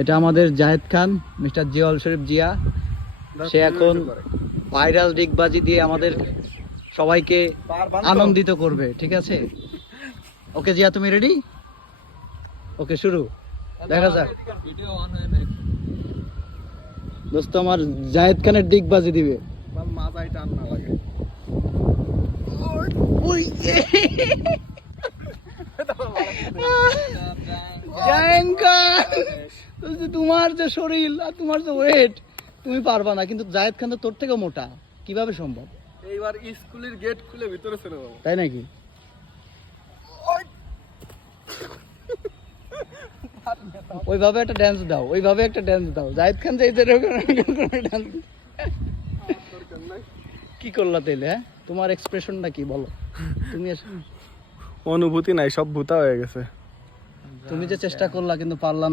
এটা আমাদের জাহেদ খান, মিস্টার জিয়াউল শরীফ জিয়া। সে এখন ভাইরাল ডিগবাজি দিয়ে আমাদের সবাইকে আনন্দিত করবে, ঠিক আছে? ওকে জিয়া, তুমি রেডি? ওকে, শুরু, দেখা যাক। দোস্ত আমার জাহেদ খানের ডিগবাজি দিবে। মাথায় টান না লাগে। ওই যে জাহেদ খান, তোমার যে শরীর আর তোমার যে ওয়েট, তুমি পারবা না। কিন্তু জাহেদ খান তো তোর থেকে মোটা, কিভাবে সম্ভব? এইবার স্কুলের গেট খুলে ভিতরে চলে যাবো। তাই নাকি? ওইভাবে একটা ড্যান্স দাও, ওইভাবে একটা ড্যান্স দাও। জাহেদ খান যে ড্যান্স কি করলা তাইলে? হ্যাঁ, তোমার এক্সপ্রেশনটা কি বলো? তুমি অনুভূতি নাই, সব ভূতা হয়ে গেছে। তুমি যে চেষ্টা করলা কিন্তু পারলা না।